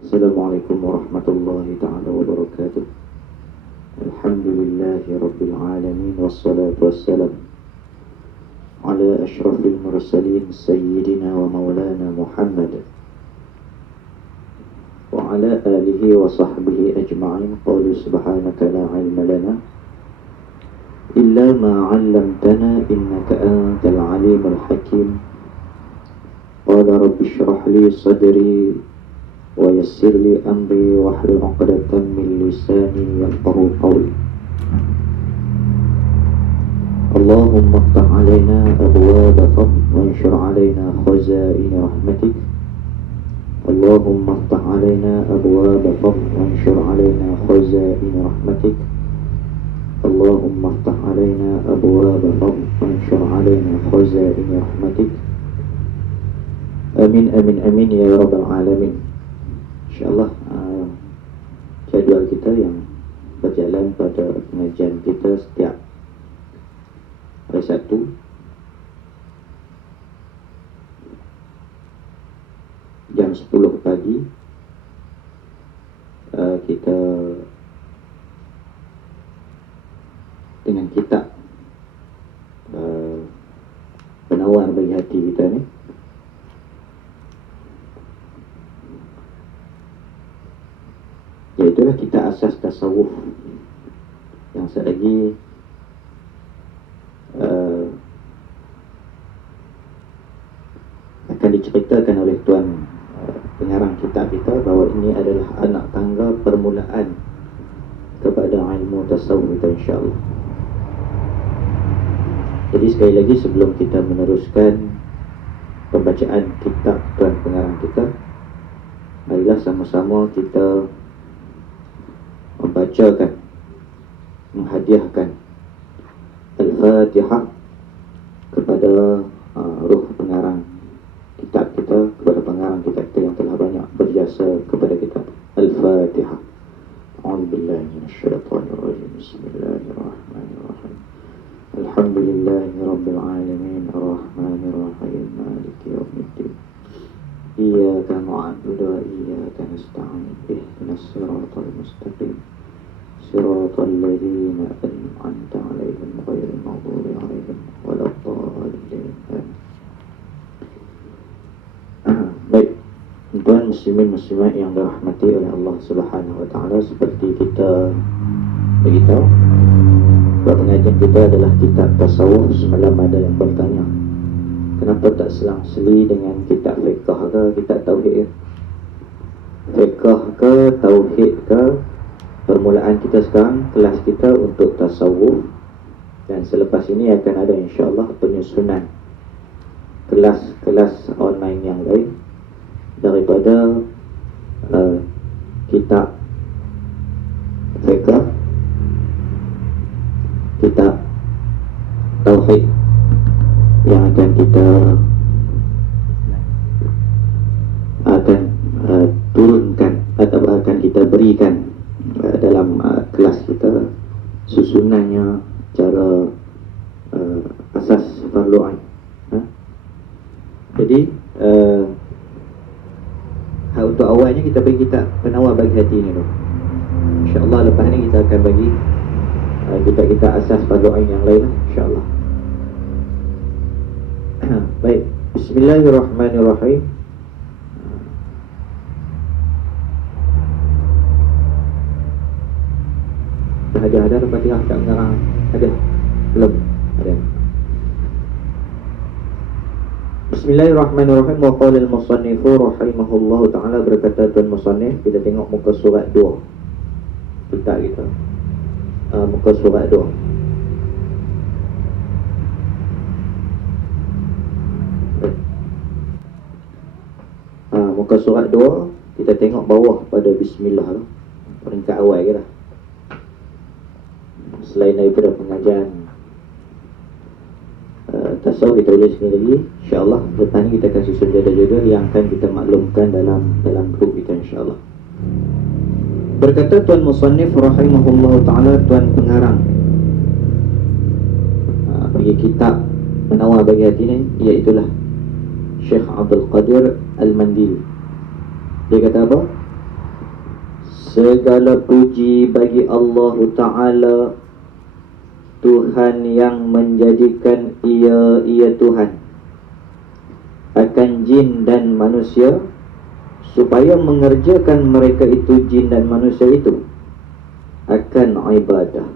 Assalamualaikum warahmatullahi ta'ala wabarakatuh. Alhamdulillahi rabbil alamin. Wassalatu wassalam ala ashrafil mursalin sayyidina wa maulana Muhammad wa ala alihi wa sahbihi ajma'in. Qalu subhanaka la ilma lana illa ma 'allamtana innaka antal alimul hakim. Qala rabbi shrah li sadri wa yassir li amri wahlul 'uqdatam min lisani yafqahu qawli. Allahumma iftah 'alaina abwaaba fadlik wanshur 'alaina khazain rahmatik. Allahumma iftah 'alaina abwaaba fadlik wanshur 'alaina khazain rahmatik. Allahumma iftah 'alaina abwaaba fadlik wanshur 'alaina khazain rahmatik. Amin amin amin ya rabbal alamin. InsyaAllah jadual kita yang berjalan pada pengajian kita setiap hari Sabtu jam 10 pagi, kita dengan kitab penawar bagi hati kita ni, iaitulah kitab asas tasawuf yang selagi akan diceritakan oleh tuan pengarang kitab kita bahawa ini adalah anak tangga permulaan kepada ilmu tasawuf kita, insyaAllah. Jadi sekali lagi sebelum kita meneruskan pembacaan kitab tuan pengarang kita, marilah sama-sama kita membacakan, menghadiahkan Al-Fatihah kepada ruh pengarang kitab kita, kepada pengarang kitab kita yang telah banyak berjasa kepada kita. Al-Fatihah. A'udzubillahi minasyaitonir rajim. Bismillahirrahmanirrahim. Alhamdulillahi rabbil alamin arrahmanir rahim maliki yaumiddin. Iyyaka na'budu wa iyyaka nasta'in ihdinas siratal mustaqim siratal ladzina an'amta 'alaihim ghairil maghdubi 'alaihim waladdallin. Baik, tuan muslimin muslimat yang dirahmati oleh Allah Subhanahu wa taala, seperti kita beritahu bahawa pengajian kita adalah kitab tasawuf. Semalam ada yang bertanya, kenapa tak selang-seli dengan kitab fiqh ke kitab tauhid? Fiqh ke tauhid ke? Permulaan kita sekarang, kelas kita untuk tasawuf, dan selepas ini akan ada insyaAllah penyusunan kelas-kelas online yang lain daripada kitab fiqh, kitab tauhid yang akan kita turunkan atau akan kita berikan dalam kelas kita, susunannya, cara asas fardu ain. Jadi untuk awalnya kita bagi kitab penawar bagi hati ni dulu. InsyaAllah lepas ni kita akan bagi kita asas fardu ain yang lain, insyaAllah. Baik, bismillahirrahmanirrahim. Ada Al-Fatihah tak mengarang? Ada? Belum? Ada. Bismillahirrahmanirrahim. Wa qala al-musannifu rahimahullahu ta'ala, berkata tuan musannif, kita tengok muka surat 2 kitab kita, muka surat 2. Muka surat 2, kita tengok bawah pada bismillah tu, peringkat awal ke dah. Selain daripada pengajian tasawuf, kita boleh sekali lagi insyaAllah lepas ni kita akan susun jadual-jadual yang akan kita maklumkan dalam grup kita, insyaAllah. Berkata tuan musannif rahimahullah ta'ala, tuan pengarang bagi kitab penawar bagi hati ni, iaitulah Syekh Abdul Qadir Al-Mandili. Dia kata apa? Segala puji bagi Allah Ta'ala, Tuhan yang menjadikan ia Tuhan akan jin dan manusia, supaya mengerjakan mereka itu, jin dan manusia itu, akan ibadah.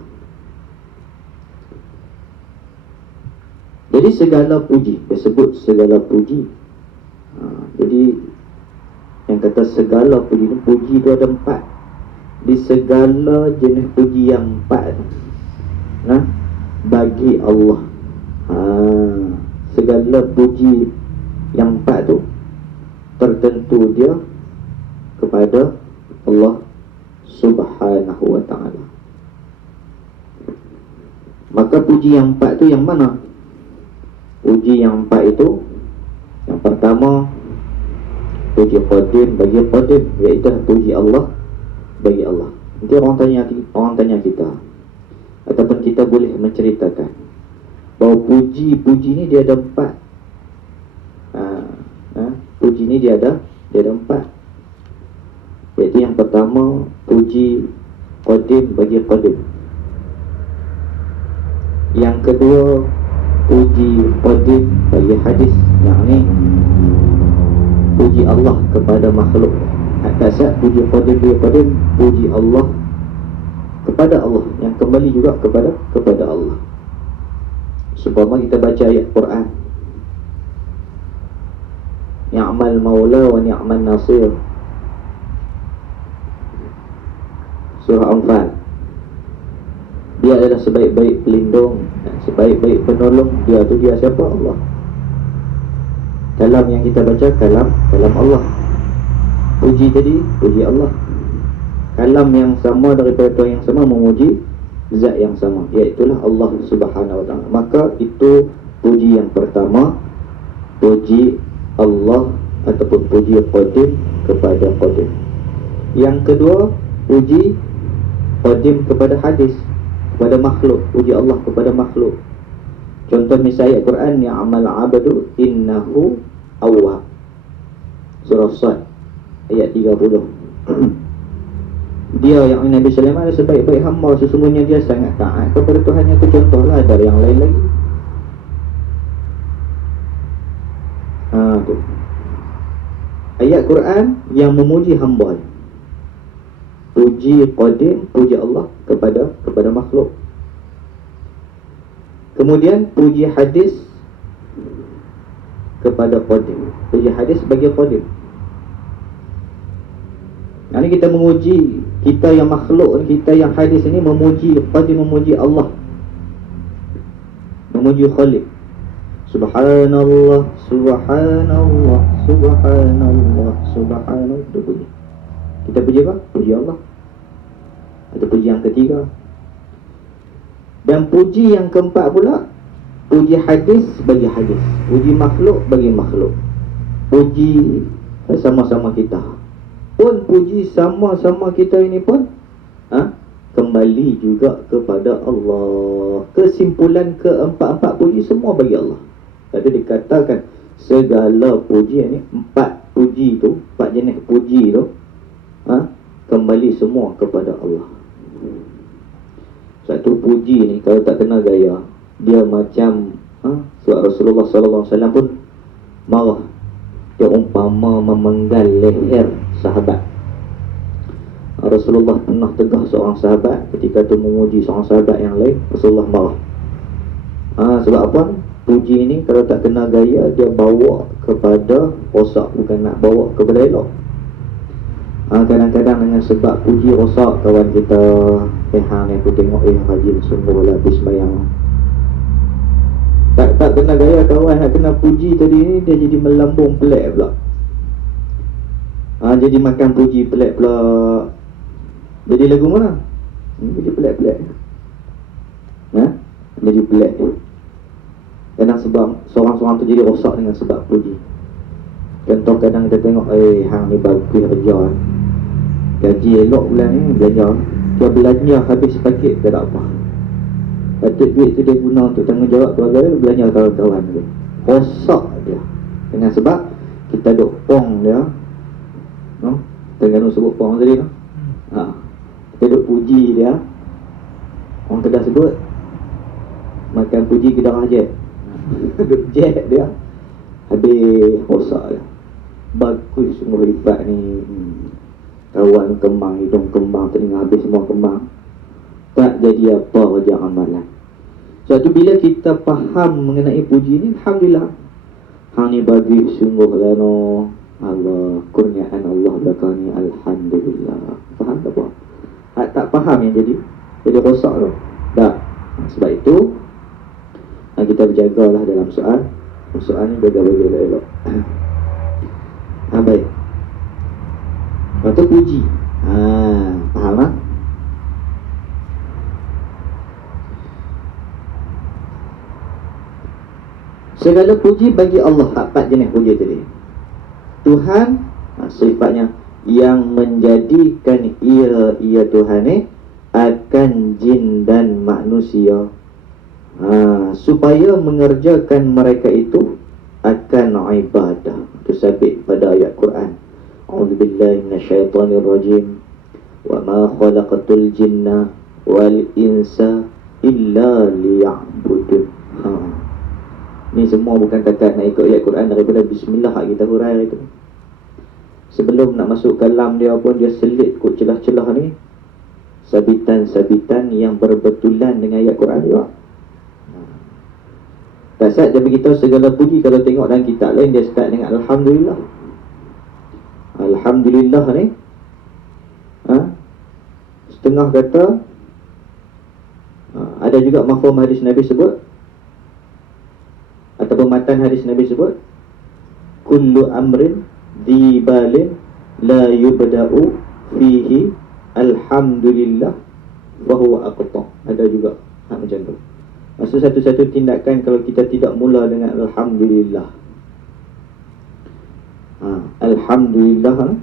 Jadi segala puji, dia sebut segala puji. Jadi yang kata segala puji itu, puji itu ada 4. Di segala jenis puji yang 4 tu, bagi Allah. Segala puji yang 4 tu tertentu dia kepada Allah Subhanahu wa ta'ala. Maka puji yang 4 tu yang mana? Puji yang 4 itu, yang pertama puji qadim bagi qadim, iaitu puji Allah bagi Allah. Nanti orang tanya kita, ataupun kita boleh menceritakan bahawa puji ni dia ada 4. Puji ni dia ada 4. Iaitu yang pertama puji qadim bagi qadim. Yang kedua puji qadim bagi hadis, yang ni puji Allah kepada makhluk. Atasat puji qadim bagi qadim, puji Allah kepada Allah, yang kembali juga kepada Allah. Supaya kita baca ayat Quran, ni'mal maula wa ni'man nasir, surah Anfal. Dia adalah sebaik-baik pelindung, sebaik-baik penolong. Dia siapa? Allah. Kalam yang kita baca, kalam Allah. Puji tadi, puji Allah. Kalam yang sama daripada Tuhan yang sama, memuji zat yang sama, iaitulah Allah Subhanahu wa ta'ala. Maka itu puji yang pertama, puji Allah ataupun puji qadim kepada qadim. Yang kedua, puji qadim kepada hadis, kepada makhluk. Puji Allah kepada makhluk. Contoh misalnya ayat Quran, ni'mal abdu innahu awwab, surah Sad ayat 30. Dia yang Nabi Sulaiman adalah sebaik-baik hamba, sesungguhnya dia sangat taat kepada Tuhannya. Itu contohlah, ada yang lain lagi. Tu ayat Quran yang memuji hamba. Puji qadim, puji Allah kepada makhluk. Kemudian puji hadis kepada qadim, puji hadis bagi qadim. Ini kita menguji, kita yang makhluk, kita yang hadis ini memuji qadim, memuji Allah, memuji Khaliq. Subhanallah, subhanallah, subhanallah, subhanallah. Itu puji. Kita puji apa? Puji Allah. Ada puji yang ketiga. Dan puji yang keempat pula, puji hadis bagi hadis, puji makhluk bagi makhluk. Puji sama-sama kita. Pun puji sama-sama kita ini pun kembali juga kepada Allah. Kesimpulan keempat-empat puji semua bagi Allah. Tadi dikatakan segala puji ini, 4 puji tu, 4 jenis puji tu, kembali semua kepada Allah. Satu puji ni kalau tak kena gaya, dia macam sebab Rasulullah SAW pun marah. Dia umpama memenggal leher sahabat. Rasulullah pernah tegah seorang sahabat ketika tu memuji seorang sahabat yang lain. Rasulullah marah. Sebab apa? Puji ni kalau tak kena gaya, dia bawa kepada rosak, bukan nak bawa kepada elok. Kadang-kadang dengan sebab puji rosak kawan kita. Hang ni aku tengok rajin sungguh lah habis sembahyang. Tak kena gaya kawan, nak kena puji tadi ni, dia jadi melambung pelik pula. Jadi makan puji pelik pula. Jadi lagu mana? Jadi pelik-pelik. Jadi pelik. Kadang sebab seorang-seorang tu jadi rosak dengan sebab puji. Contoh kadang kita tengok, hang ni bagus kerja, gaji elok bulan ni, belanja. Dia belanja habis pakit, tak ada apa. Patut duit tu dia guna untuk tanggungjawab keluarga dia, belanja kawan-kawan dia. Rosak dia. Dengan sebab kita duk pong dia. Tergantung sebut pong tadi tu. Kita duk puji dia. Orang Kedah sebut makan puji Kedah jet. Duk jet dia. Habis rosak dia. Bagus sungguh hebat ni. Kawan kembang, hidung kembang, telinga habis semua kembang. Tak jadi apa wajah amalan. Sebab tu bila kita faham mengenai puji ni, alhamdulillah. Hang ni bagus sungguh lah no. Allah, kurniaan Allah belakang ni, alhamdulillah. Faham tak apa? Tak faham yang jadi rosak tu. Tak. Sebab itu kita berjagalah dalam soal ni, jaga-jaga elok. Baik. Lepas tu puji. Faham tak? Segala puji bagi Allah. 4 jenis puji tadi. Tuhan, sifatnya yang menjadikan ia Tuhan ni akan jin dan manusia, supaya mengerjakan mereka itu akan ibadah. Itu sabit pada ayat Quran. A'udzubillahi minasyaitonirrajim. Wa ma khalaqatul jinna wal insa illa liya'budun. Ni semua bukan takat nak ikut ayat Quran daripada bismillah kita hurai itu. Sebelum nak masuk kalam dia pun dia selit kot celah-celah ni, sabitan-sabitan yang berbetulan dengan ayat Quran juga. Kasat dia beritahu segala puji. Kalau tengok dalam kitab lain dia start dengan alhamdulillah. Alhamdulillah ni setengah kata ada juga mafhum hadis Nabi sebut, ataupun matan hadis Nabi sebut, kullu amrin dibalin la yubda'u fihi alhamdulillah wa huwa aqta. Ada juga macam tu. Maksud satu-satu tindakan kalau kita tidak mula dengan alhamdulillah, alhamdulillah,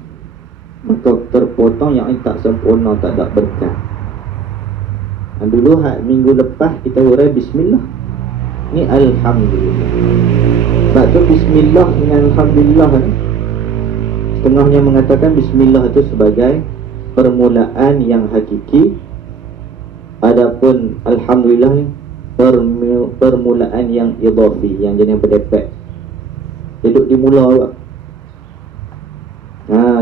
maka terpotong yang tak sempurna, tak ada berkat. Dulu minggu lepas kita urai bismillah. Ni alhamdulillah. Sebab tu bismillah dengan alhamdulillah ni, setengahnya mengatakan bismillah itu sebagai permulaan yang hakiki. Adapun alhamdulillah ni permulaan yang idhafi, yang jenis berdepek. Dia duduk di mula juga.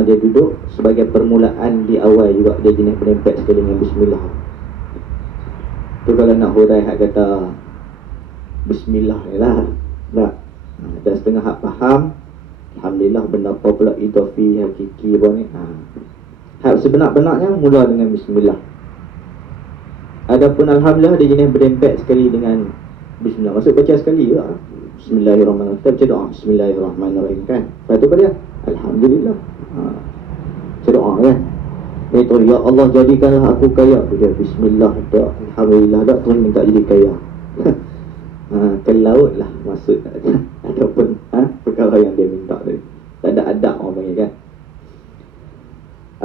Dia duduk sebagai permulaan di awal juga. Dia jenis berdepek sekali dengan bismillah. Tu kalau nak hurai hak kata bismillah lah. Tak. Dan setengah hak faham alhamdulillah benda apa pula idhafi hakiki apa ni. Hak sebenar-benarnya mula dengan bismillah. Adapun alhamdulillah dia jenis berdempet sekali dengan bismillah. Maksud baca sekali juga. Bismillahirrahmanirrahim. Kita baca doa bismillahirrahmanirrahim kan. Lepas tu apa dia? Alhamdulillah. Baca doa kan. Itu ya Allah jadikanlah aku kaya. Dia bismillah tak. Alhamdulillah tak. Terus minta jadi kaya. Ke laut lah maksud. Ataupun perkara yang dia minta tadi. Tak ada adab orang panggil kan.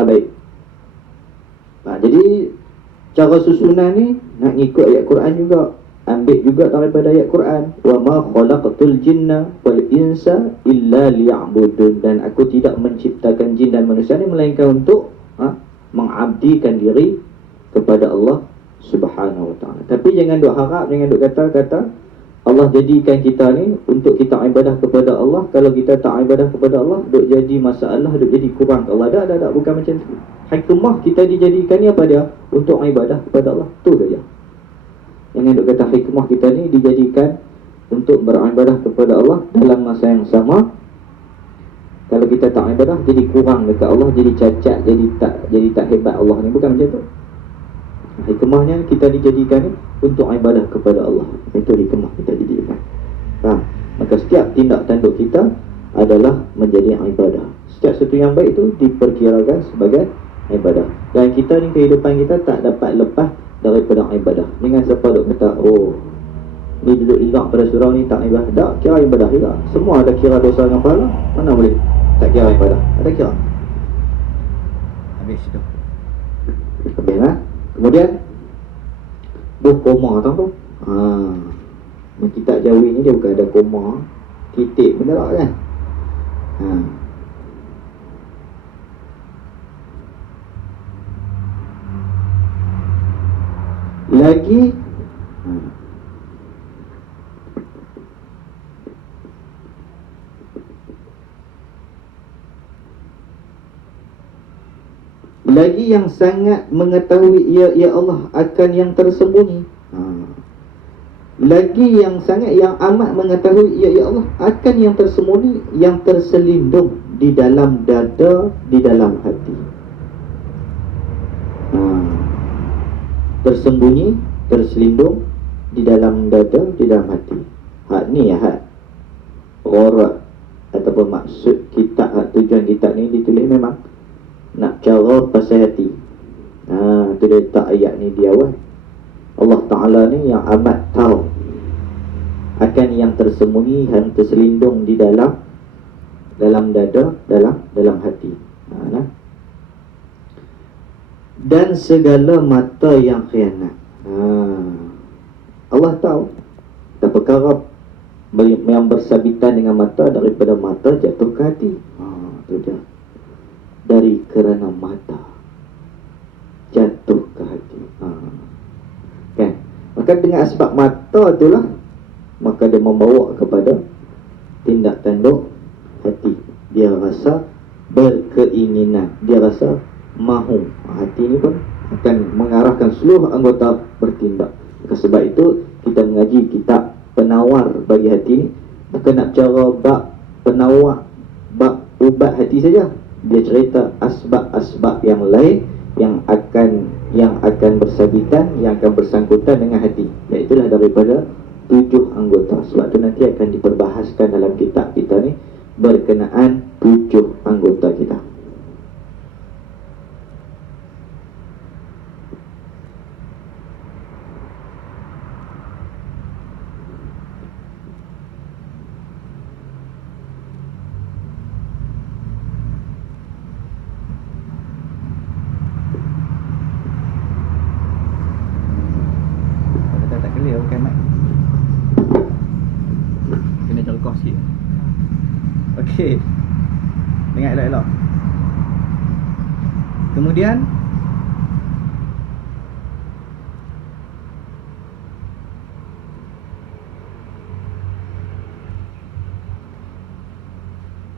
Baik. Jadi cara susunan ni nak ngikut ayat Quran juga. Ambil juga daripada ayat Quran. Wa ma khalaqatul jinna wal insa illa liya'budun. Dan aku tidak menciptakan jin dan manusia ni melainkan untuk mengabdikan diri kepada Allah Subhanahu wa ta'ala. Tapi jangan duk harap, jangan duk kata Allah jadikan kita ni untuk kita ibadah kepada Allah. Kalau kita tak ibadah kepada Allah, duk jadi masalah, duk jadi kurang ke Allah. Tak, bukan macam tu. Hikmah kita dijadikan ni apa dia? Untuk ibadah kepada Allah. Tu saja. Jangan duk kata hikmah kita ni dijadikan untuk beribadah kepada Allah dalam masa yang sama. Kalau kita tak ibadah, jadi kurang dekat Allah, jadi cacat, jadi tak hebat Allah ni. Bukan macam tu. Hikmahnya kita dijadikan ni untuk ibadah kepada Allah. Itu hikmah kita dijadikan. Maka setiap tindak tanduk kita adalah menjadi ibadah. Setiap sesuatu yang baik itu diperkirakan sebagai ibadah. Dan kita ni kehidupan kita tak dapat lepas daripada ibadah. Dengan siapa duk kata, oh ni duduk elak pada surau ni tak ibadah. Tak, kira ibadah juga. Semua ada kira dosa dengan pahala. Mana boleh tak kira ibadah? Ada kira. Habis itu. Habis lah. Kemudian koma tahu tu. Kitab Jawi ni dia bukan ada koma, titik benda lah kan. Lagi lagi yang sangat mengetahui ya Allah akan yang tersembunyi. Lagi yang sangat, yang amat mengetahui ya Allah akan yang tersembunyi, yang terselindung di dalam dada, di dalam hati. Tersembunyi, terselindung di dalam dada, di dalam hati. Hak ni ya hak orang ataupun maksud kita, tujuan kita ni ditulis memang nak cara pasal hati. Tu dia letak ayat ni di awal. Allah Ta'ala ni yang amat tahu akan yang tersembunyi, yang terselindung di dalam dada, dalam hati. Dan segala mata yang khianat. Allah tahu dan perkara yang bersabitan dengan mata, daripada mata jatuh ke hati. Tu dia. Dari kerana mata jatuh ke hati. Kan? Maka dengan sebab mata itulah, maka dia membawa kepada tindak tanduk hati. Dia rasa berkeinginan, dia rasa mahu. Hati ni pun akan mengarahkan seluruh anggota bertindak. Maka sebab itu kita mengaji kitab penawar bagi hati ni, maka nak cara bab penawar, bab ubat hati saja. Dia cerita asbab-asbab yang lain yang akan bersabitan, yang akan bersangkutan dengan hati, iaitulah daripada 7 anggota. Sebab tu nanti akan diperbahaskan dalam kitab kita ni berkenaan 7 anggota kita. Okey. Dengar elok-elok. Kemudian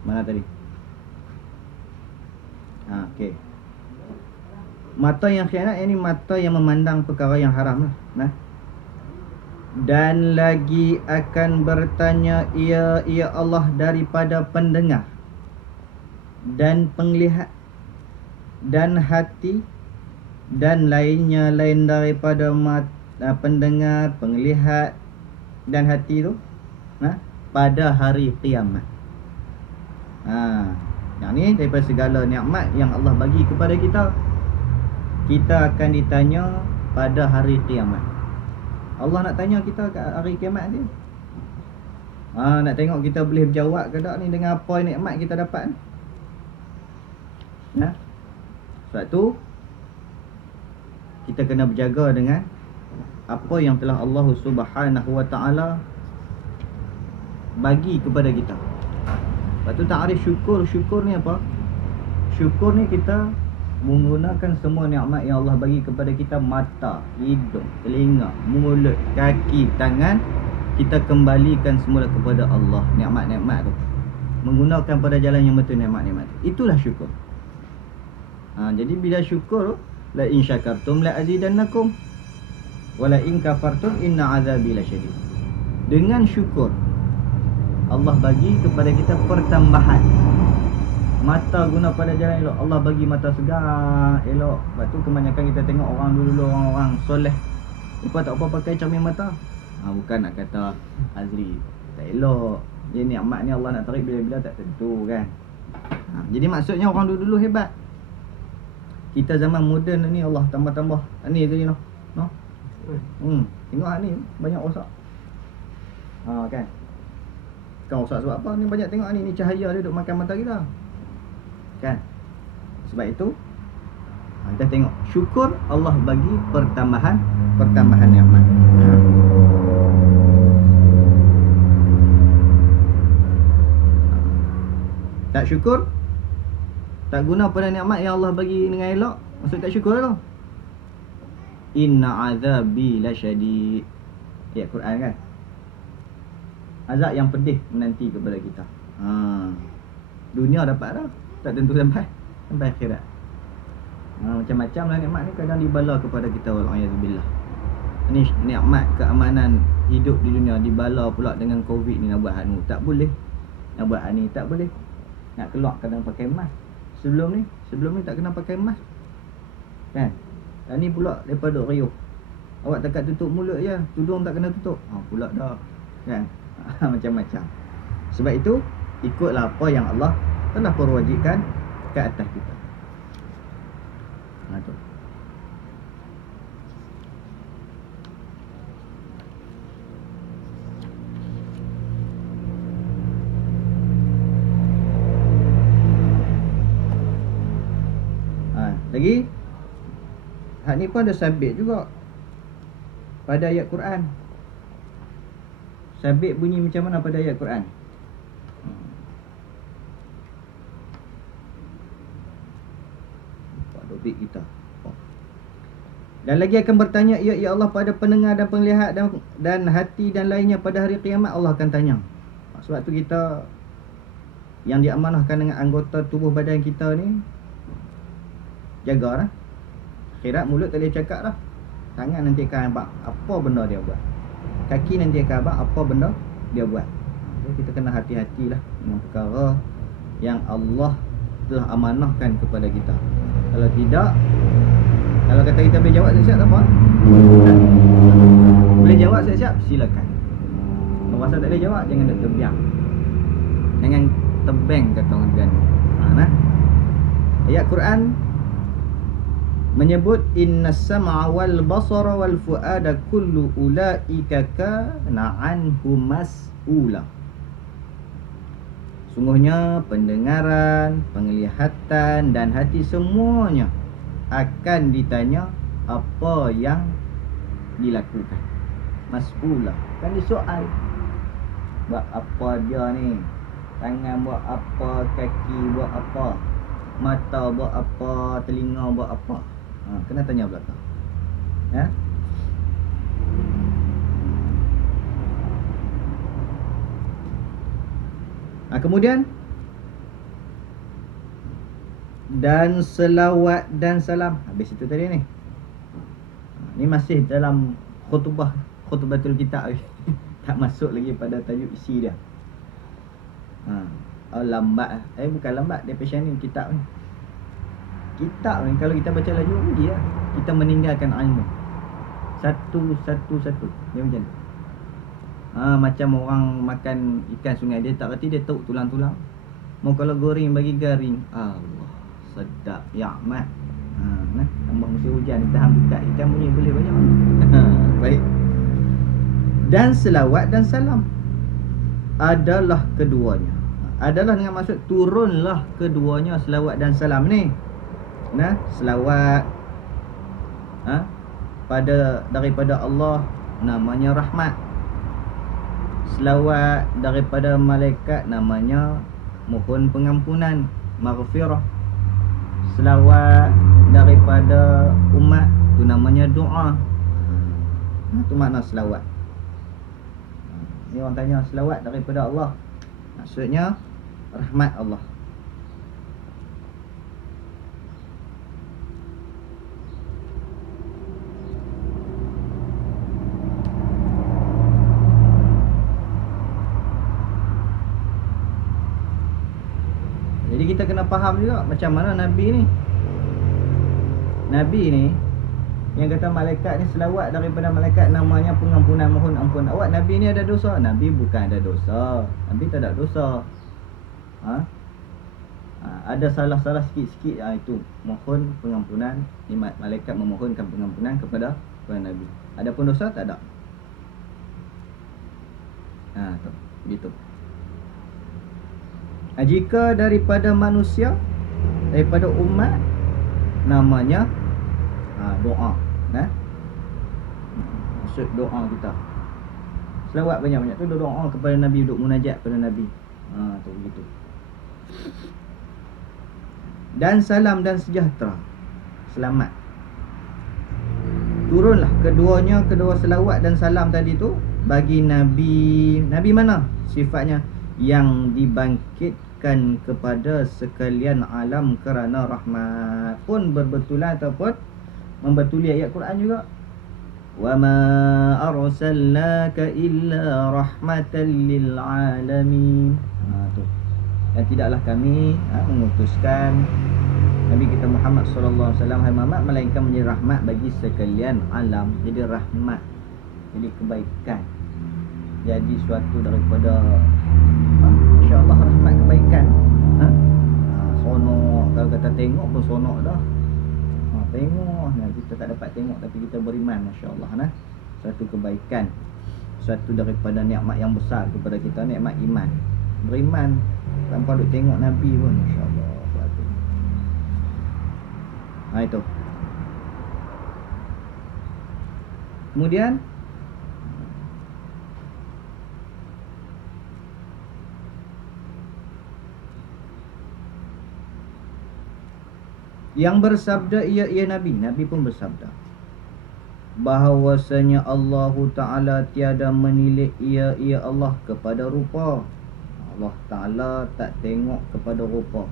mana tadi? Okey. Mata yang khianat, ini mata yang memandang perkara yang haram lah. Dan lagi akan bertanya ia Allah daripada pendengar dan penglihat dan hati dan lainnya lain daripada pendengar, penglihat dan hati tu pada hari kiamat. Yang ni daripada segala nikmat yang Allah bagi kepada kita, kita akan ditanya pada hari kiamat. Allah nak tanya kita kat hari kiamat ni. Nak tengok kita boleh berjawab ke tak ni dengan apa nikmat kita dapat ni. Sebab tu kita kena berjaga dengan apa yang telah Allah Subhanahu Wa Ta'ala bagi kepada kita. Sebab tu ta'rif syukur ni apa? Syukur ni kita menggunakan semua nikmat yang Allah bagi kepada kita, mata, hidung, telinga, mulut, kaki, tangan, kita kembalikan semula kepada Allah nikmat-nikmat tu. Menggunakan pada jalan yang betul nikmat-nikmat tu. Itulah syukur. Jadi bila syukur, la in syakartum la azidannakum wa la in kafartum inna azabi lasyadid. Dengan syukur Allah bagi kepada kita pertambahan. Mata guna pada jalan elok, Allah bagi mata segar elok. Lepas tu kebanyakan kita tengok orang dulu, orang-orang soleh, lepas tak apa pakai cermin mata. Bukan nak kata Azri tak elok. Dia nikmat ni Allah nak tarik bila-bila tak tentu kan. Jadi maksudnya orang dulu hebat. Kita zaman moden ni Allah tambah-tambah. Ni tadi no. Tengok ni banyak rosak. Kan. Kan rosak sebab apa? Ni banyak tengok ni cahaya dia duk makan mata kita. Kan? Sebab itu kita tengok syukur Allah bagi pertambahan nikmat. Tak syukur, tak guna pada nikmat yang Allah bagi dengan elok, maksud tak syukur tu. inna azabi lasyadid. Ayat Quran kan. Azab yang pedih menanti kepada kita. Dunia dapat dah, tak tentu sampai akhirat. Macam-macam lah nikmat ni kadang dibala kepada kita, wal'ayazubillah. Ni nikmat keamanan hidup di dunia dibala pula dengan Covid ni. Nak buat anu tak boleh, nak buat ni tak boleh, nak keluar kadang pakai mask. Sebelum ni tak kena pakai mask kan. Dan ni pula daripada riuh, awak takat tutup mulut je, tudung tak kena tutup, pula dah kan. Macam-macam. Sebab itu ikutlah apa yang Allah telah perwajibkan ke atas kita. Tu. Lagi hak ni pun ada sabit juga pada ayat Quran. Sabit bunyi macam mana pada ayat Quran? Topik kita. Dan lagi akan bertanya, ya Allah, pada pendengar dan penglihat dan hati dan lainnya pada hari kiamat Allah akan tanya. Sebab tu kita yang diamanahkan dengan anggota tubuh badan kita ni, jagalah. Akhirat mulut tak boleh cakap dah. Tangan nanti akan abang apa benda dia buat. Kaki nanti akan abang apa benda dia buat. Jadi kita kena hati-hatilah dengan perkara yang Allah telah amanahkan kepada kita. Kalau tidak, kalau kata kita boleh jawab siap-siap tak apa. Boleh jawab siap-siap, silakan. Kalau rasa tak boleh jawab, jangan nak terbiang. Jangan tebeng kata orang Terengganu. Nah. Ayat Quran menyebut innas sam'a wal basara wal fuada kullu ulaika kana anhu mas'ula. Sungguhnya pendengaran, penglihatan dan hati semuanya akan ditanya apa yang dilakukan. Mas'ula, kan disoal. Buat apa dia ni? Tangan buat apa, kaki buat apa, mata buat apa, telinga buat apa. Kena tanya belakang. Ya? Kemudian dan selawat dan salam. Habis itu tadi ni. Ni masih dalam khutbatul kitab. Tak masuk lagi pada tajuk isi dia. Lambat. Bukan lambat, dia passion ni kitab ni. Kitab ni kalau kita baca laju dia, kita meninggalkan ilmu. Satu. Dia macam tu. Macam orang makan ikan sungai, dia tak reti, dia tahu tulang-tulang. Mau kalau goreng bagi garing, Allah, sedap ya mat. Tambah musim hujan, kita buka ikan bunyi boleh banyak. Baik. Dan selawat dan salam adalah keduanya. Adalah dengan maksud turunlah keduanya selawat dan salam ni. Selawat daripada Allah namanya rahmat. Selawat daripada malaikat namanya mohon pengampunan, maghfirah. Selawat daripada umat tu namanya doa. Itu makna selawat. Ni orang tanya selawat daripada Allah, maksudnya rahmat Allah. Jadi kita kena faham juga macam mana Nabi ni yang kata malaikat ni selawat daripada malaikat namanya pengampunan, mohon ampun. Awak Nabi ni ada dosa? Nabi bukan ada dosa. Nabi tak ada dosa. Ada salah-salah sikit-sikit, itu mohon pengampunan. Ni malaikat memohonkan pengampunan kepada Nabi. Adapun dosa tak ada. Tu begitu. Jika daripada manusia, daripada umat, namanya doa. Maksud doa kita. Selawat banyak-banyak tu doa kepada Nabi, duduk munajat kepada Nabi. Tu begitu. Dan salam dan sejahtera, selamat. turunlah kedua selawat dan salam tadi tu bagi Nabi mana sifatnya, yang dibangkitkan kepada sekalian alam kerana rahmat. Pun berbetulan ataupun membetuli ayat Quran juga. Wa ma arsalnaka illa rahmatan lil alamin. Tu. Dan tidaklah kami mengutuskan Nabi kita Muhammad sallallahu alaihi wasallam, hai Muhammad, melainkan menjadi rahmat bagi sekalian alam. Jadi rahmat, jadi kebaikan, jadi suatu daripada insya-Allah rahmat kebaikan. Sonok, kalau kata tengok pun sonok dah. Tengok, kita tak dapat tengok tapi kita beriman, masya-Allah. Suatu kebaikan, suatu daripada nikmat yang besar kepada kita, nikmat iman. Beriman tanpa duk tengok Nabi pun, masya-Allah. Itu. Kemudian yang bersabda ia Nabi pun bersabda bahawasanya Allah Ta'ala tiada menilik ia Allah kepada rupa. Allah Ta'ala tak tengok kepada rupa.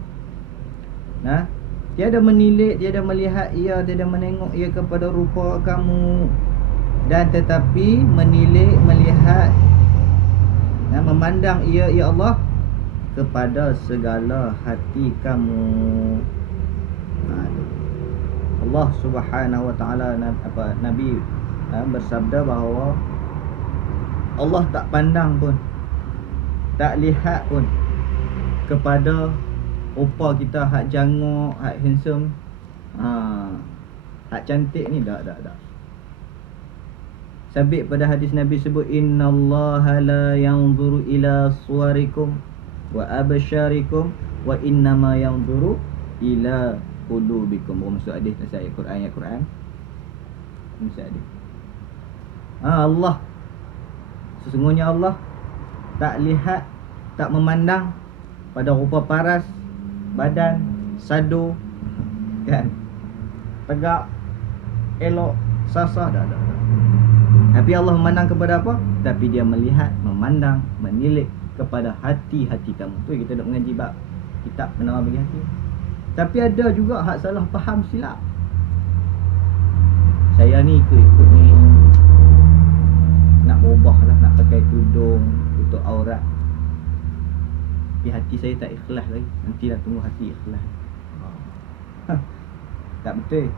Tiada menilik, tiada melihat ia, tiada menengok ia kepada rupa kamu, dan tetapi menilik, melihat, memandang ia Allah kepada segala hati kamu. Allah Subhanahu wa ta'ala, Nabi bersabda bahawa Allah tak pandang pun, tak lihat pun kepada rupa kita, hak jangok, hak handsome, hak cantik ni, tak. Sabit pada hadis Nabi sebut, innallaha la yanzuru ila suwarikum wa absyarikum wa innama yanzuru ila qulubikum. Maksud hadis ayat Quran. Maksud hadis. Allah, sesungguhnya Allah tak lihat, tak memandang pada rupa paras, badan, sadu, kan, tegak, elok, sasah, dah. Tapi Allah memandang kepada apa? Tapi dia melihat, memandang, menilik kepada hati-hati kamu. Tu kita dah mengaji bab kitab penawar bagi hati. Tapi ada juga hak salah faham, silap. Saya ni ikut ni, nak berubah lah, nak pakai tudung, tutup aurat. Tapi hati saya tak ikhlas lagi. Nantilah tunggu hati ikhlas. Tak betul.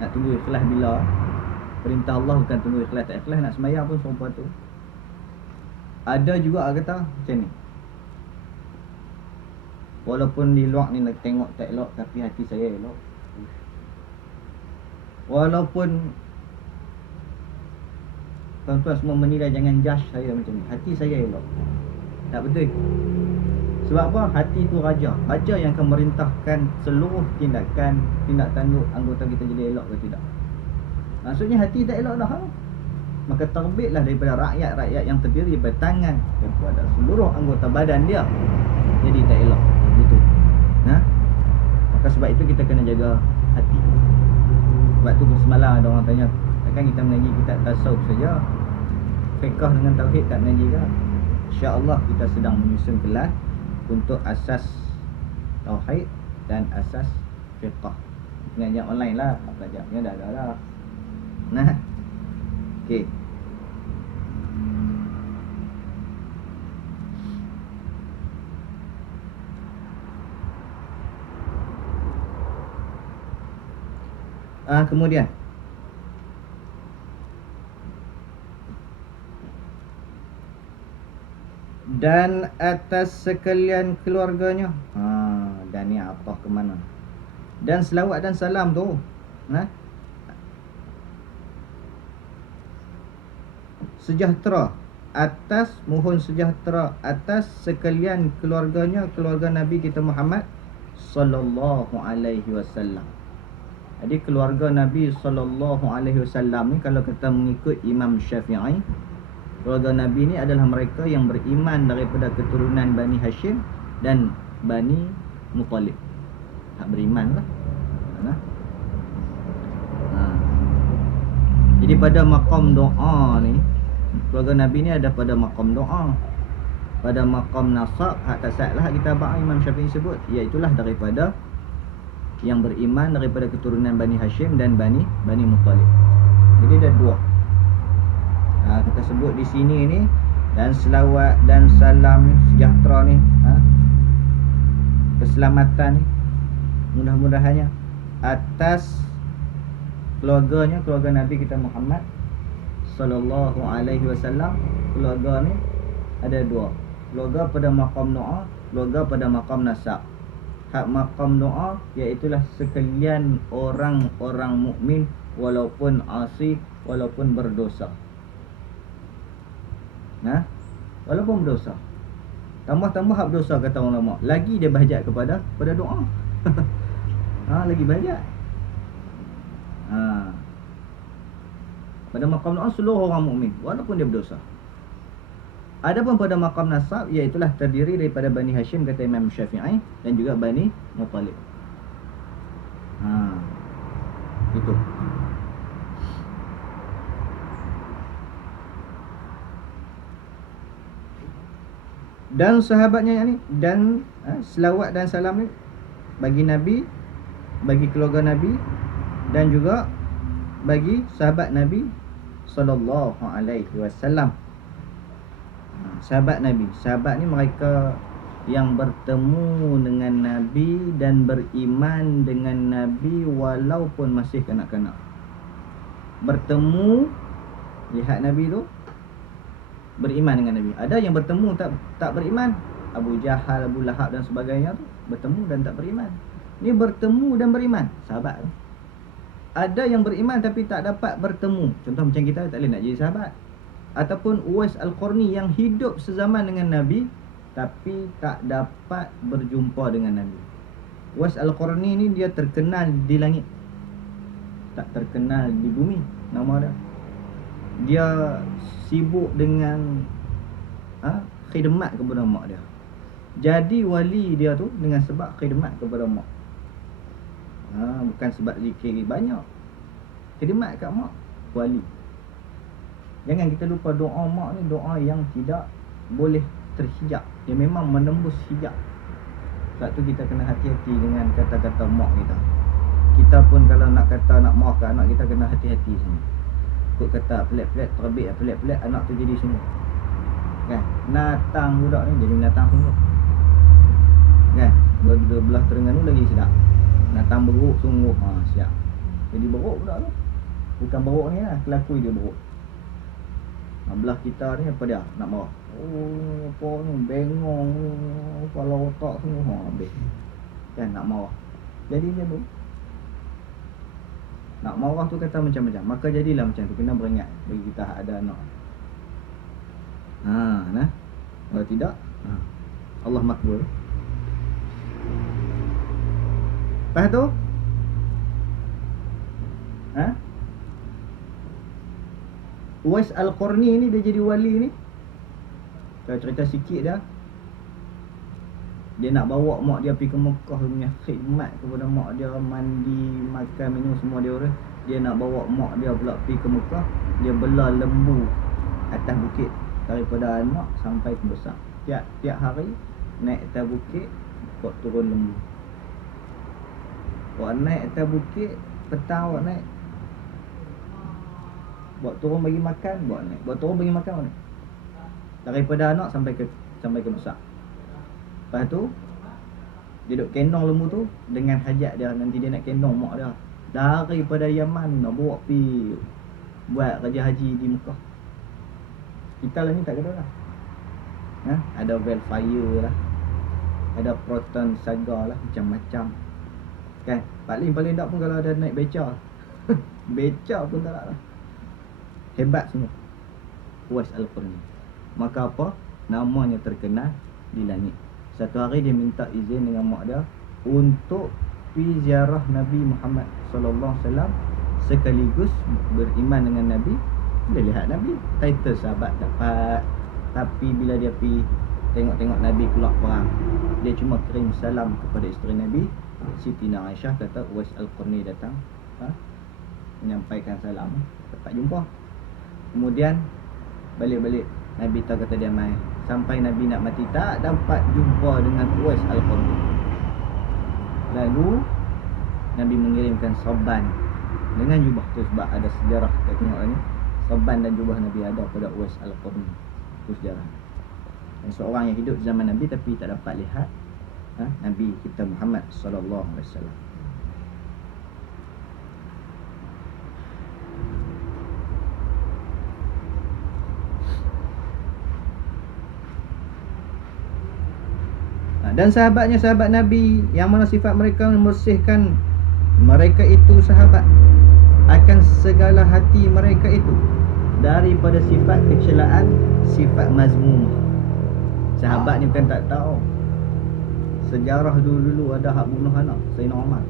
Nak tunggu ikhlas bila? Perintah Allah bukan tunggu ikhlas. Tak ikhlas nak sembahyang pun serupa tu. Ada juga kata macam ni, walaupun di luar ni nak tengok tak elok, tapi hati saya elok. Walaupun tuan-tuan semua menilai, jangan judge saya macam ni, hati saya elok. Tak betul. Sebab apa? Hati tu raja. Raja yang akan merintahkan seluruh tindak tanduk anggota kita jadi elok ke tidak. Maksudnya hati tak elok dah, maka terbitlah daripada rakyat yang terdiri daripada tangan kepada seluruh anggota badan dia jadi tak elok. Gitu. Maka sebab itu kita kena jaga hati. Sebab tu semalam ada orang tanya, takkan kita mengaji kitab tasawuf saja, fiqh dengan tauhid tak mengaji ke? InsyaAllah kita sedang menyusun kelas untuk asas tauhid dan asas fiqh. Pengajian online lah, belajarnya dah ada lah. Okey. Kemudian dan atas sekalian keluarganya. Dan ni atah ke mana? Dan selawat dan salam tu, sejahtera atas, mohon sejahtera atas sekalian keluarganya, keluarga Nabi kita Muhammad sallallahu alaihi wasallam. Jadi keluarga Nabi sallallahu alaihi wasallam ni, kalau kita mengikut Imam Syafi'i, keluarga Nabi ni adalah mereka yang beriman daripada keturunan Bani Hashim dan Bani Muttalib. Tak beriman lah. Jadi pada maqam doa ni, keluarga Nabi ni ada pada maqam doa, pada maqam nasab. Hak tak sah lah kita abang Imam Syafi'i sebut, iaitulah daripada yang beriman daripada keturunan Bani Hashim dan Bani Muttalib. Jadi ada dua. Kita sebut di sini ni, dan selawat dan salam ni, sejahtera ni, keselamatan ni, mudah-mudahannya atas keluarganya, keluarga Nabi kita Muhammad sallallahu alaihi wasallam. Keluarga ni ada dua, keluarga pada maqam doa, keluarga pada maqam nasab. Hak maqam doa iaitulah sekalian orang-orang mukmin walaupun asi, walaupun berdosa. Walaupun berdosa, tambah hak berdosa kata ulama, lagi dia bahajat pada doa. Lagi bahajat. Pada maqam doa seluruh orang mukmin walaupun dia berdosa. Adapun pada maqam nasab, iaitulah terdiri daripada Bani Hashim kata Imam Syafi'i dan juga Bani Muttalib. Itu. Dan sahabatnya ni, dan selawat dan salam ni bagi Nabi, bagi keluarga Nabi, dan juga bagi sahabat Nabi sallallahu alaihi wasallam. Sahabat Nabi, sahabat ni mereka yang bertemu dengan Nabi dan beriman dengan Nabi walaupun masih kanak-kanak. Bertemu, lihat Nabi tu, beriman dengan Nabi. Ada yang bertemu tak beriman, Abu Jahal, Abu Lahab dan sebagainya tu, bertemu dan tak beriman. Ni bertemu dan beriman, sahabat tu. Ada yang beriman tapi tak dapat bertemu. Contoh macam kita tak boleh nak jadi sahabat. Ataupun Uwais Al-Qarni yang hidup sezaman dengan Nabi tapi tak dapat berjumpa dengan Nabi. Uwais Al-Qarni ni dia terkenal di langit, tak terkenal di bumi nama dia. Dia sibuk dengan khidmat kepada mak dia. Jadi wali dia tu dengan sebab khidmat kepada mak. Bukan sebab zikir banyak, khidmat kat mak, wali. Jangan kita lupa doa mak ni doa yang tidak boleh terhijab. Dia memang menembus hijab. Sebab tu kita kena hati-hati dengan kata-kata mak kita. Kita pun kalau nak kata nak maafkan anak kita, kena hati-hati semua. Kut kata pelik-pelik, terbit pelik-pelik, anak tu jadi semua. Kan? Natang budak ni jadi binatang semua. Kan? Belah terengan tu lagi sedap. Natang beruk sungguh. Siap. Jadi beruk budak tu. Bukan beruk ni lah, kelakui dia beruk. Belah kita ni apa dia? Nak marah. Apa ni? Bengong. Kepala otak semua. Habis. Kan? Nak marah. Jadi dia tu. Nak marah tu kata macam-macam. Maka jadilah macam tu. Kena beringat bagi kita ada anak. Kalau tidak, Allah makbul. Lepas tu, Uwais Al-Qarni ni dia jadi wali ni. Saya cerita sikit dah. Dia nak bawa mak dia pergi ke Mekah, punya khidmat kepada mak dia, mandi, makan, minum semua dia urus. Dia nak bawa mak dia pula pergi ke Mekah. Dia belah lembu atas bukit daripada anak sampai ke besar. Tiap hari naik atas bukit, buat turun lembu. Buat naik atas bukit, petang buat naik, buat turun bagi makan, buat naik, buat turun bagi makan, buat naik. Daripada anak sampai ke besar. Lepas tu dia duk kendong lembu tu dengan hajat dia. Nanti dia nak kendong mak dia daripada Yaman nak bawa pergi buat kerja haji di Mekah. Kita lah ni tak kena lah. Ada Velfire lah, ada Proton Saga lah, macam-macam. Kan? Paling tak pun kalau ada naik beca. Beca pun tak nak lah. Hebat semua Uwais Al-Qarni. Maka apa? Namanya terkenal di langit. Satu hari dia minta izin dengan mak dia untuk pergi ziarah Nabi Muhammad sallallahu alaihi wasallam, sekaligus beriman dengan Nabi. Dia lihat Nabi, title sahabat dapat. Tapi bila dia pergi tengok-tengok Nabi keluar perang, dia cuma kirim salam kepada isteri Nabi, Siti Aisyah. Kata Uwais Al-Qarni datang menyampaikan salam, dapat jumpa. Kemudian balik-balik Nabi tahu kata dia mai. Sampai Nabi nak mati tak dapat jumpa dengan Uwais Al-Qarni. Lalu Nabi mengirimkan Sabban dengan jubah tu, sebab ada sejarah kita tengok ni. Sabban dan jubah Nabi ada pada Uwais Al-Qarni. Itu sejarah. Dan seorang yang hidup zaman Nabi tapi tak dapat lihat Nabi kita Muhammad sallallahu alaihi wasallam. Dan sahabatnya sahabat Nabi yang mana sifat mereka membersihkan mereka itu sahabat akan segala hati mereka itu daripada sifat kecelaan, sifat mazmumah. Sahabat ni bukan tak tahu. Sejarah dulu-dulu ada hak bunuh anak Sayyidina Umar.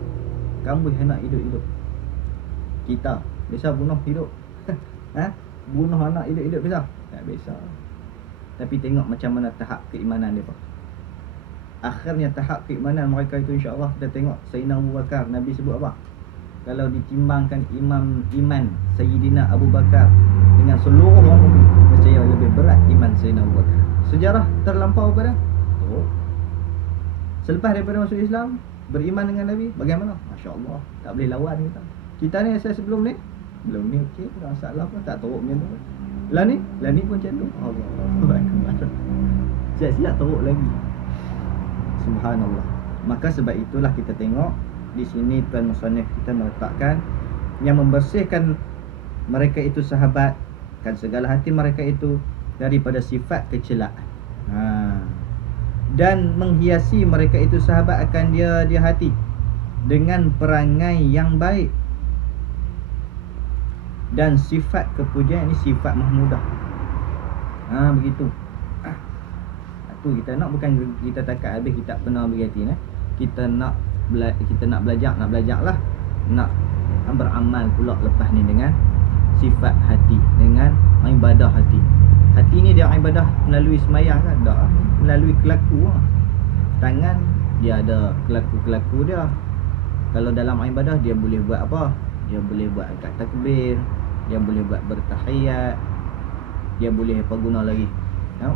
Kamu anak hidup-hidup. Kita biasa bunuh hidup. Bunuh anak hidup-hidup biasa? Tak biasa. Tapi tengok macam mana tahap keimanan mereka. Akhirnya tahap keimanan mereka itu insya-Allah kita tengok Sayyidina Abu Bakar, Nabi sebut apa? Kalau ditimbangkan iman Sayyidina Abu Bakar dengan seluruh orang mukmin, nescaya lebih berat iman Sayyidina Abu Bakar. Sejarah terlampau pada selepas daripada masuk Islam, beriman dengan Nabi, bagaimana? Masya-Allah, tak boleh lawan kita. Kita ni saya sebelum ni, belum ni okey, tak masalah pun, tak teruk macam tu. Lah ni pun macam tu. Allah. Siap-siap teruk lagi. Subhanallah. Maka sebab itulah kita tengok di sini tuan musannif kita meletakkan yang membersihkan mereka itu sahabat kan segala hati mereka itu daripada sifat kecelaan. Dan menghiasi mereka itu sahabat akan dia hati dengan perangai yang baik dan sifat kepujian, ini sifat mahmudah. Begitu. Tu kita nak, bukan kita takat habis kita pernah berhati kita nak belajar lah, nak beramal pula lepas ni dengan sifat hati, dengan ibadah hati. Hati ni dia ibadah melalui semayang kan, tak melalui kelaku. Tangan dia ada kelaku dia. Kalau dalam ibadah dia boleh buat apa? Dia boleh buat angkat takbir, dia boleh buat bertahiyat, dia boleh apa guna lagi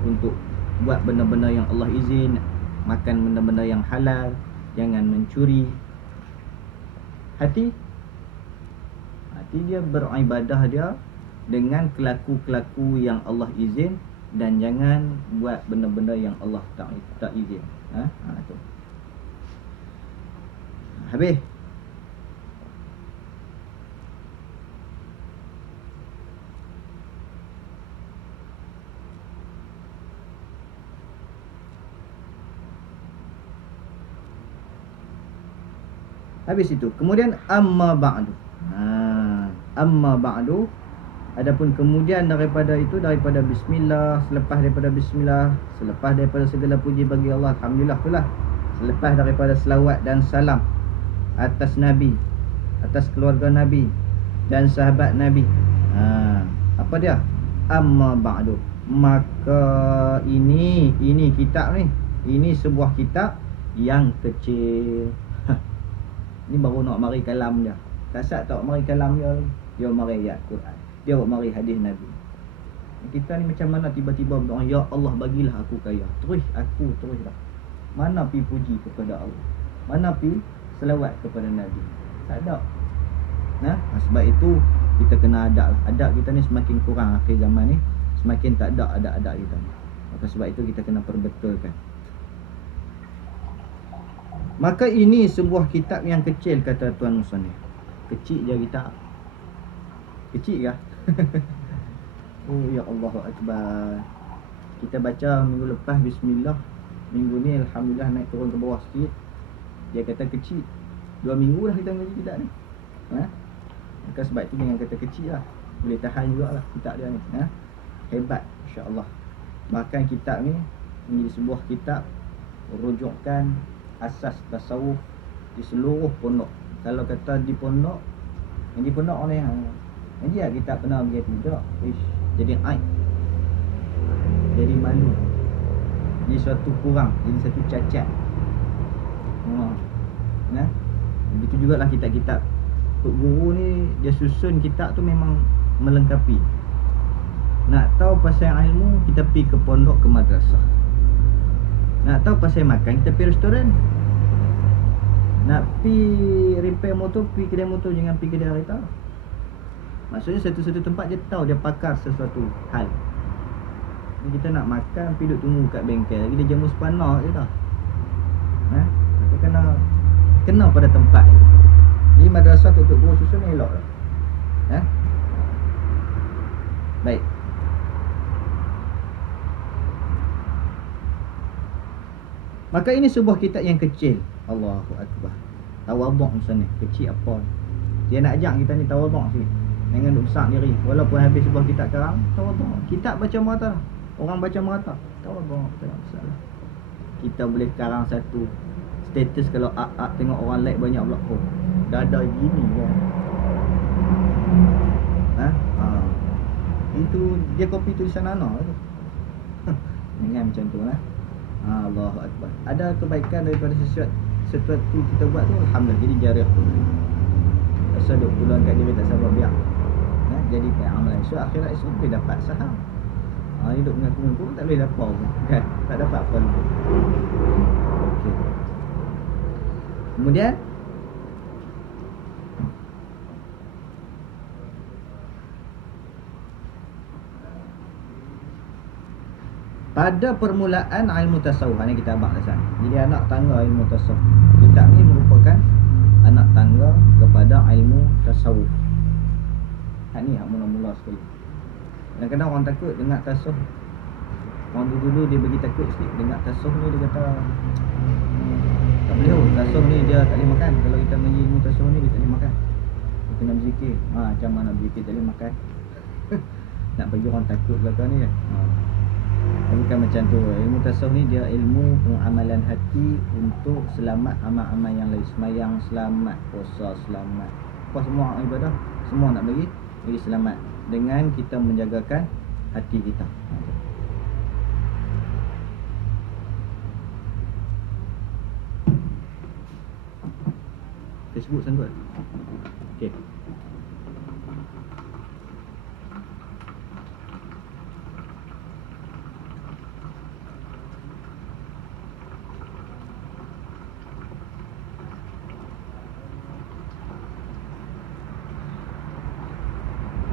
untuk buat benda-benda yang Allah izin, makan benda-benda yang halal, jangan mencuri. Hati dia beribadah dia dengan kelaku-kelaku yang Allah izin, dan jangan buat benda-benda yang Allah tak izin. Tu. Habis. Habis itu. Kemudian amma ba'du. Amma ba'du. Adapun kemudian daripada itu, daripada bismillah, selepas daripada bismillah, selepas daripada segala puji bagi Allah, alhamdulillah itulah. Selepas daripada selawat dan salam atas Nabi, atas keluarga Nabi dan sahabat Nabi. Apa dia? Amma ba'du. Maka ini kitab ni, ini sebuah kitab yang kecil. Ni baru nak mari kalam dia. Kasat tak mari kalam dia. Dia mari ayat Quran. Dia mari hadis Nabi. Kita ni macam mana tiba-tiba berdoa, ya Allah bagilah aku kaya. Terus dah. Mana pi puji kepada Allah? Mana pi selawat kepada Nabi? Tak ada. Sebab itu kita kena adab. Adab kita ni semakin kurang akhir zaman ni. Semakin tak ada adab kita ni. Maka sebab itu kita kena perbetulkan. Maka ini sebuah kitab yang kecil, kata Tuan Musannif. Kecil je kitab. Kecil ke? Oh ya Allahu Akbar. Kita baca minggu lepas bismillah. Minggu ni alhamdulillah naik turun ke bawah sikit. Dia kata kecil. 2 minggu dah kita mengaji kitab ni. Maka sebab itu jangan kata kecil lah. Boleh tahan jugalah kitab dia ni. Hebat insya-Allah. Bahkan kitab ni menjadi sebuah kitab rujukan asas tasawuf di seluruh pondok. Kalau kata di pondok, yang di pondok ni dia kita pernah begitu tak. Jadi aib, jadi malu, jadi suatu kurang, jadi satu cacat. Begitu jugalah kitab-kitab Tok Guru ni dia susun kitab tu memang melengkapi. Nak tahu pasal ilmu, kita pergi ke pondok, ke madrasah. Nak tahu pasal makan, kita pergi restoran. Nak pergi repair motor, pergi kedai motor, jangan pergi kedai kereta. Maksudnya satu-satu tempat dia tahu, dia pakar sesuatu hal. Ni kita nak makan, pergi duduk tunggu kat bengkel, lagi dia jamu sepanak je dah. Kita kena pada tempat. Jadi madrasah Tok Guru susun elok dah. Baik. Maka ini sebuah kitab yang kecil. Allahu Akbar. Tawaduk macam ni. Kecil apa? Dia nak ajak kita ni tawaduk sikit. Jangan duk besar diri. Walaupun habis sebuah kitab karang, tawaduk. Kitab baca merata. Orang baca merata. Tawaduk. Tak masalah. Kita boleh karang satu. Status kalau tengok orang like banyak pula. Oh, dah ada gini kan. Itu dia copy tulisan Ana tu. Jangan macam tu lah. Allahu Akbar. Ada kebaikan daripada sesuatu kita buat tu, alhamdulillah, jadi jariah pun. Asal duk pulang kat diri tak sabar biar. Jadi kayak amalan esok akhirat esok boleh dapat saham. Hidup mengaku-ngaku tak boleh dapat pun, kan? Tak dapat apa pun. Okey. Kemudian pada permulaan ilmu tasawuf ni kita abang dah. Jadi anak tangga ilmu tasawuf. Kitab ni merupakan anak tangga kepada ilmu tasawuf. Ni hak mula-mula sekali. Kadang-kadang orang takut dengar tasawuf. Orang dulu dia bagi takut sikit dengar tasawuf ni, dia kata tak boleh. Tasawuf ni dia tak boleh makan. Kalau kita mengaji ilmu tasawuf ni dia tak boleh makan. Dia kena berzikir. Macam mana berzikir tak boleh makan? Nak bagi orang takut belakang ni kan. Bukan macam tu. Ilmu tasawuf ni dia ilmu pengamalan hati untuk selamat amal-amal yang lain. Semayang selamat, puasa selamat, apa semua ibadah, semua nak bagi selamat dengan kita menjagakan hati kita. Facebook sanggup? Okey.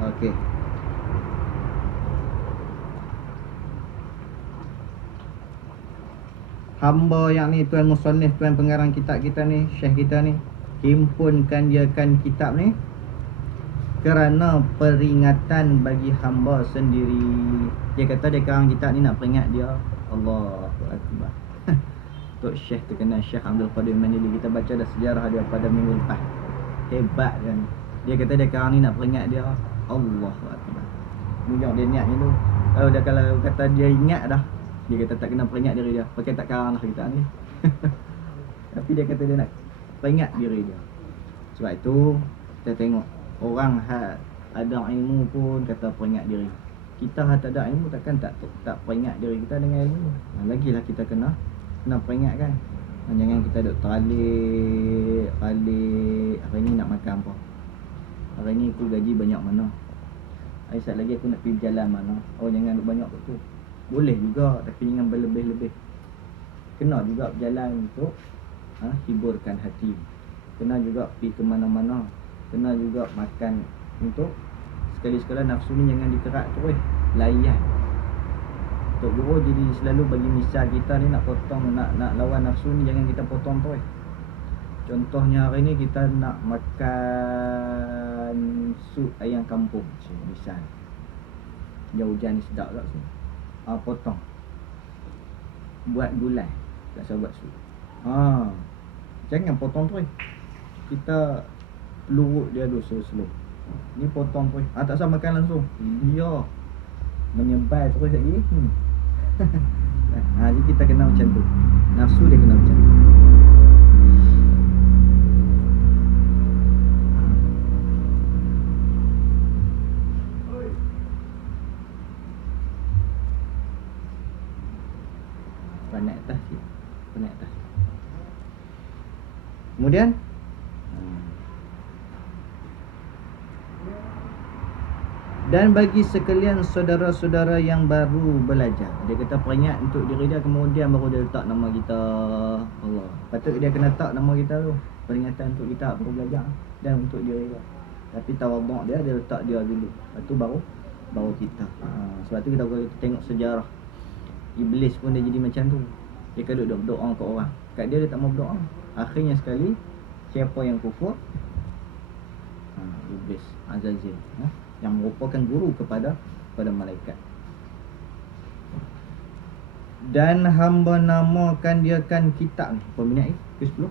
Okey. Hamba yang ni tuan musannif, tuan pengarang kitab kita ni, syekh kita ni himpunkan kitab ni kerana peringatan bagi hamba sendiri. Dia kata dia karang kitab ni nak peringat dia. Allahu Akbar. Tok Syekh terkenal Syekh Abdul Qadir Manili, kita baca dah sejarah dia pada minggu lepas. Hebat kan. Dia kata dia karang ni nak peringat dia. Allahu Akbar. Mujur dia niatnya tu. Kalau kata dia ingat dah, dia kata tak kena peringat diri dia, pakai tak karang lah kitab ni. Tapi dia kata dia nak peringat diri dia. Sebab itu kita tengok orang ada ilmu pun kata peringat diri. Kita tak ada ilmu takkan tak peringat diri kita dengan ilmu. Lagilah kita kena peringat kan. Jangan kita duk teralik hari ni nak makan apa, hari ni aku gaji banyak mana, hari sat lagi aku nak pergi jalan mana. Oh, jangan duk banyak tu. Boleh juga tapi jangan berlebih-lebih. Kena juga berjalan untuk hiburkan hati. Kena juga pergi ke mana-mana. Kena juga makan untuk sekali-sekala nafsu ni jangan dikerak terus. Layan. Tok Guru jadi selalu bagi misal kita ni nak potong, nak lawan nafsu ni, jangan kita potong terus. Contohnya hari ni kita nak makan sup ayam kampung misal. Hujan ni sedap tak sini. Potong. Buat gulai. Tak usah buat sup. Jangan potong terus. Kita pelurut dia dulu slow-slow. Ni potong terus. Tak usah makan langsung. Dia menyebar terus lagi. Jadi kita kena macam tu. Nafsu dia kena macam tu. Naik atas sikit. Naik atas. Kemudian Dan bagi sekalian saudara-saudara yang baru belajar, dia kata peringat untuk diri dia, kemudian baru dia letak nama kita. Allah, patut dia kena letak nama kita tu, peringatan untuk kita baru belajar dan untuk diri dia. Tapi tawaduk dia letak dia dulu, lepas tu baru kita. Sebab tu kita tengok sejarah Iblis pun dia jadi macam tu. Dia kalau duk berdoa ke orang, kat dia tak mau berdoa. Akhirnya sekali siapa yang kufur? Iblis, Azazil, yang merupakan guru kepada malaikat. Dan hamba namakan dia kan kitab ni. Berapa minit ni? Ke 10?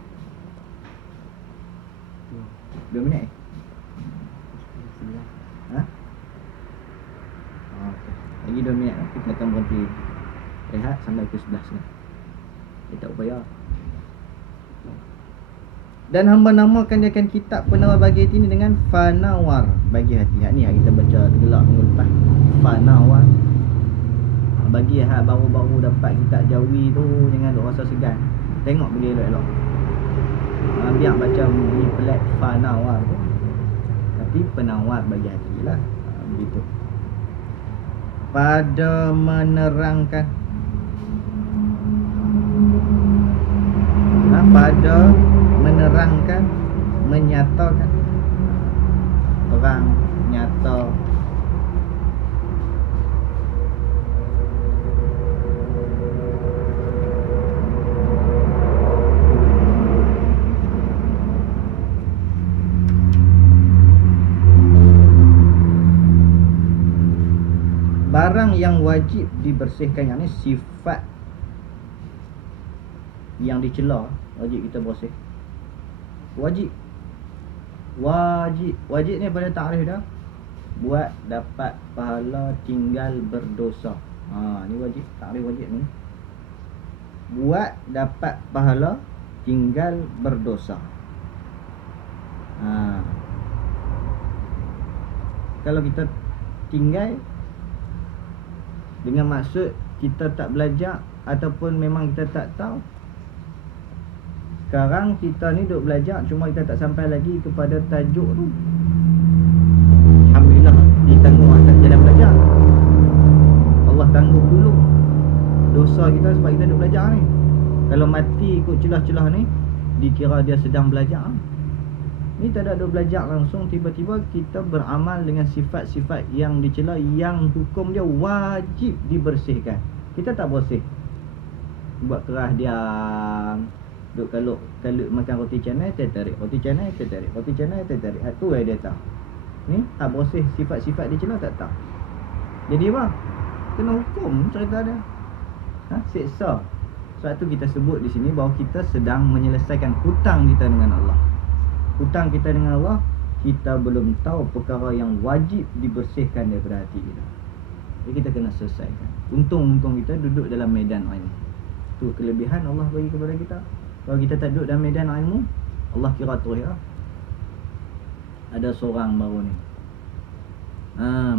2 minit ni? Okay. Lagi 2 minit lah. Kita akan berhenti rehat sampai ke 11 ni. Kita tak upaya. Dan hamba namakan dia kan kitab penawar bagi hati ni dengan Fanawar bagi hati. Ni yang kita baca tergelak minggu lepas. Fanawar. Bagi hak baru-baru dapat kitab Jawi tu, jangan duk rasa segan. Tengok bila elok-elok. Biar baca bunyi pelat Fanawar tu, tapi penawar bagi hati lah. Begitu. Pada menerangkan, pada menerangkan, menyatakan, terang, nyata. Barang yang wajib dibersihkan, yang ni sifat yang dicela wajib kita bersih. Wajib ni pada takrif dah. Buat dapat pahala, tinggal berdosa. Ni wajib, takrif wajib ni. Buat dapat pahala, tinggal berdosa. Kalau kita tinggal dengan maksud kita tak belajar ataupun memang kita tak tahu. Sekarang kita ni duk belajar, cuma kita tak sampai lagi kepada tajuk tu. Alhamdulillah ditanggung atas jalan belajar. Allah tanggung dulu dosa kita sebab kita duk belajar ni. Kalau mati ikut celah-celah ni, dikira dia sedang belajar. Ni tak ada duk belajar langsung, tiba-tiba kita beramal dengan sifat-sifat yang dicela, yang hukum dia wajib dibersihkan. Kita tak bersih, buat kerah diam. Duk kalau makan roti canai, tertarik roti canai, tertarik roti canai, tertarik. Tu dia tahu. Ni tak bersih, sifat-sifat dicela tak tahu. Jadi apa? Kena hukum cerita dia. Seksa. Sebab tu kita sebut di sini bahawa kita sedang menyelesaikan hutang kita dengan Allah. Hutang kita dengan Allah, kita belum tahu perkara yang wajib dibersihkan daripada hati kita. Jadi kita kena selesaikan. Untung kita duduk dalam medan ilmu. Tu kelebihan Allah bagi kepada kita. Kalau kita tak duduk dalam medan ilmu, Allah kira terus ya. Ada seorang baru ni,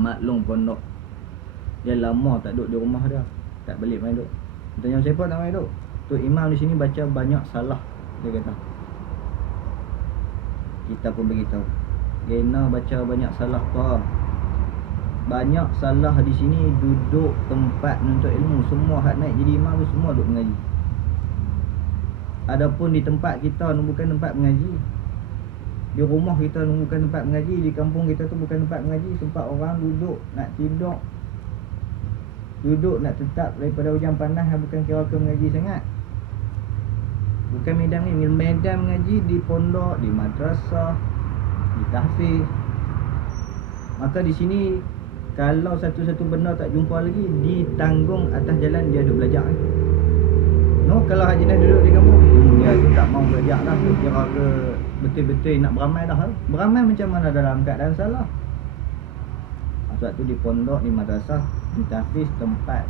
maklum pondok. Dia lama tak duduk di rumah dia, tak balik main duduk. Tanya siapa tak main duduk? Tu imam di sini baca banyak salah, dia kata. Kita pun beritahu, Lena baca banyak salah apa? Banyak salah di sini duduk tempat menuntut ilmu. Semua hak naik jadi imam tu semua duduk mengaji. Adapun di tempat kita ni bukan tempat mengaji. Di rumah kita ni bukan tempat mengaji. Di kampung kita tu bukan tempat mengaji. Tempat orang duduk nak tidur, duduk nak tetap daripada hujan panas, bukan kira ke mengaji sangat. Bukan medan ni, medan mengaji di pondok, di madrasah, di tahfiz. Maka di sini kalau satu-satu benda tak jumpa lagi, ditanggung atas jalan dia duduk belajar. No, kalau Haji Nas duduk di kampung, dia tu tak mau belajar dah. Dia kira ke betul-betul nak beramai dah. Beramai macam mana dalam keadaan salah? Sebab tu di pondok, di madrasah, di tahfiz, tempat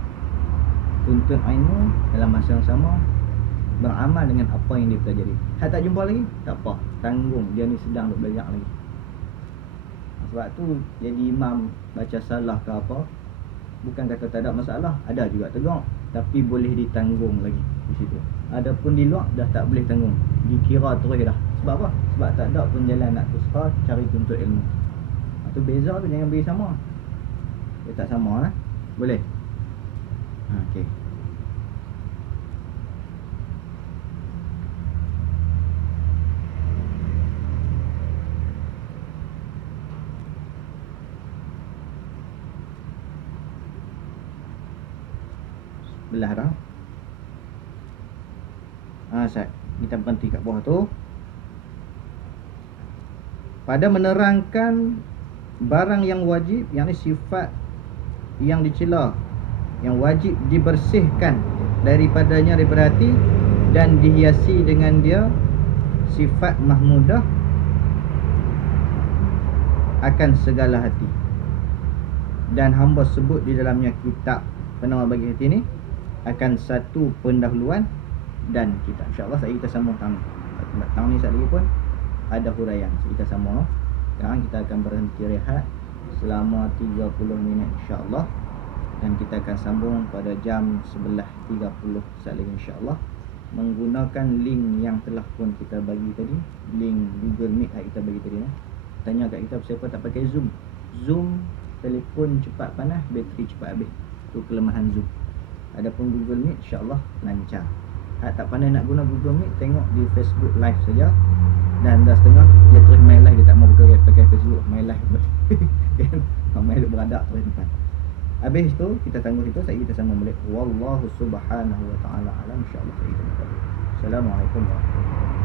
tuntut ilmu, dalam masa yang sama beramal dengan apa yang dia pelajari. Hak tak jumpa lagi, tak apa, tanggung, dia ni sedang duk belajar lagi. Sebab tu jadi imam baca salah ke apa, bukan kata tak ada masalah, ada juga tegur, tapi boleh ditanggung lagi di situ. Adapun di luar dah tak boleh tanggung, dikira terus dah. Sebab apa? Sebab tak ada pun jalan nak tusqa cari tuntut ilmu. Itu beza tu, jangan beri sama. Dia tak sama lah. Boleh? Okey. Belah dah. Sat. Kita berhenti kat bawah tu. Pada menerangkan barang yang wajib, yakni sifat yang dicela, yang wajib dibersihkan daripadanya daripada hati dan dihiasi dengan dia sifat mahmudah akan segala hati. Dan hamba sebut di dalamnya kitab penawar bagi hati ni akan satu pendahuluan dan kitab. InsyaAllah kita sambung tahun ni sekali pun ada huraian. Kita sambung. Sekarang kita akan berhenti rehat selama 30 minit insyaAllah. Dan kita akan sambung pada jam 11.30 sekali insyaAllah, menggunakan link yang telah pun kita bagi tadi. Link Google Meet yang kita bagi tadi. Tanya kat kita siapa tak pakai Zoom. Zoom, telefon cepat panas, bateri cepat habis. Itu kelemahan Zoom. Adapun Google Meet insyaAllah lancar. Tak pandai nak guna Google Meet, tengok di Facebook Live saja. Dan dah setengah dia terus main live, dia tak mau pakai Facebook, main live. Main live beradak terus depan. Habis tu kita tangguh itu, saya kita sambung balik. Wallahu subhanahu wa ta'ala alam. InsyaAllah kita. Assalamualaikum warahmatullahi wabarakatuh.